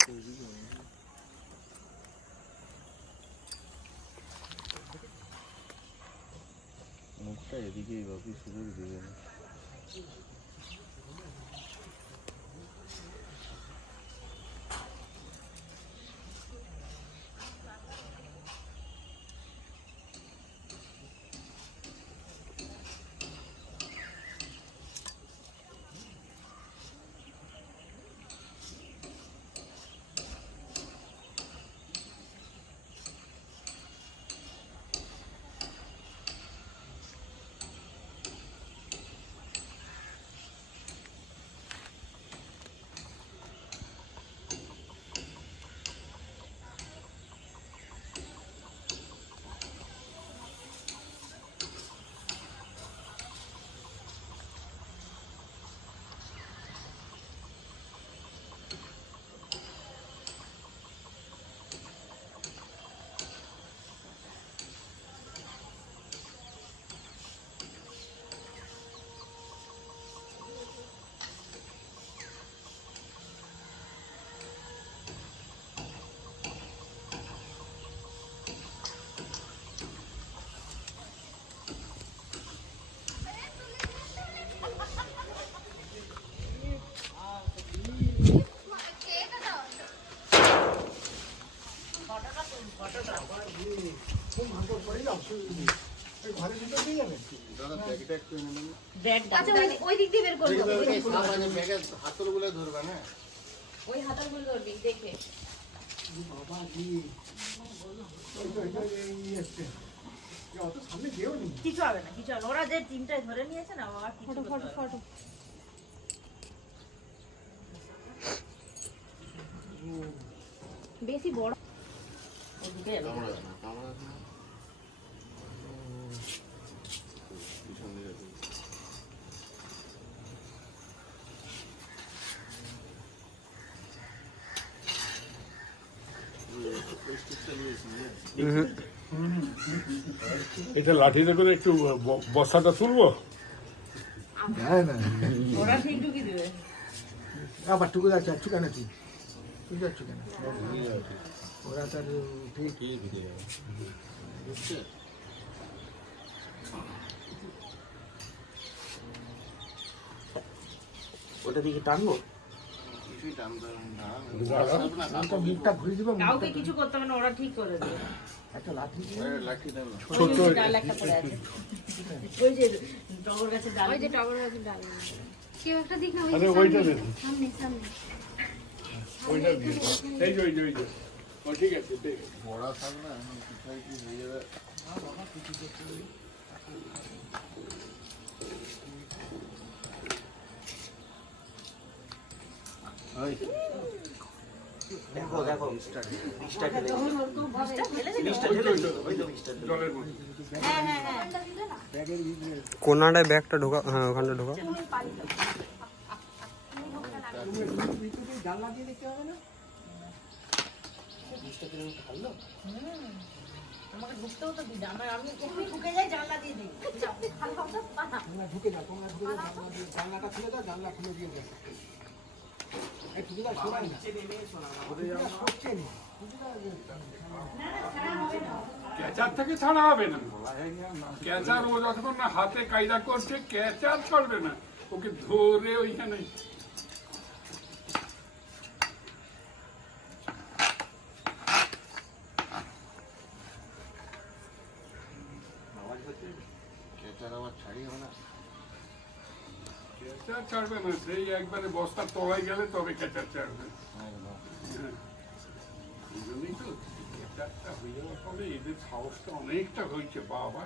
da benziyor. Nokta ya bir gibi bir sürü bir gibi. কিছু হবে না কিছু হবে না। ওরা যে তিনটায় ধরে নিয়েছে না বাবা ফটো ফটো ফটো বেশি বড় ও ঢুকে যাবে। কামড়া না কামড়া না পিছন দিকে দিন। ওই স্টিকটা নিয়েছি, নিয়ে? এটা লাঠিতে করে একটু বস্তাটা তুলবো? হ্যাঁ না ওরা ঠিক ঢুকিয়ে দেবে। আবার টুকু যাচ্ছে যাচ্ছু কেন তুই। তুই যাচ্ছু কেন ওরা তার ঠিক? ওটা দিকে টানবো? কাউকে কিছু করতে হবে না ওরা ঠিক করে দেবে। একটা লাঠি দিয়ে ওই না। যে ডাল একটা পড়ে আছে টগর গাছের ডাল। ওই যে টগর গাছের ডাল। কেউ একটা দিক না ওই আরে যে ওইটা সামনে, সামনে সামনে। ওইটা এই যে ওই যে ওই যে। ও ঠিক আছে বড়া থাক না কোথায় কি হয়ে যাবে? ওই, দেখো দেখো বিষটা ওই তো জলের মধ্যে হ্যাঁ হ্যাঁ হ্যাঁ কোনাটায় ব্যাগটা ঢোকা হ্যাঁ ওখানটা ঢোকা জানলা দিয়ে দেখতে হবে না আমাকে ঢুকতেও তো দিই আমার আমি ঢুকে। যাই জানলা দিয়ে দিই ঢুকে যাও তোমরা ঢুকে যাও জানলাটা খুলে দাও জানলা খুলে দিয়ে যাও এই ঢুকে যাও সবাই না ওরা সরছে না ক্যাচার থেকে ছাড়া হবে না। ক্যাচার ও যতক্ষণ না হাতে কায়দা করছে, ক্যাচার ছাড়বে না। ওকে ধরে ওইখানে। ক্যাচার আবার ছাড়িয়ে হবে না। ক্যাচার ছাড়বে না সেই একবারে বস্তার তলায় গেলে তবে ক্যাচার ছাড়বে। হ্যাঁ। জন্যই তো ক্যাচারটা হয়ে যাওয়ার ফলে এদের সাহসটা অনেকটা হয়েছে বাবা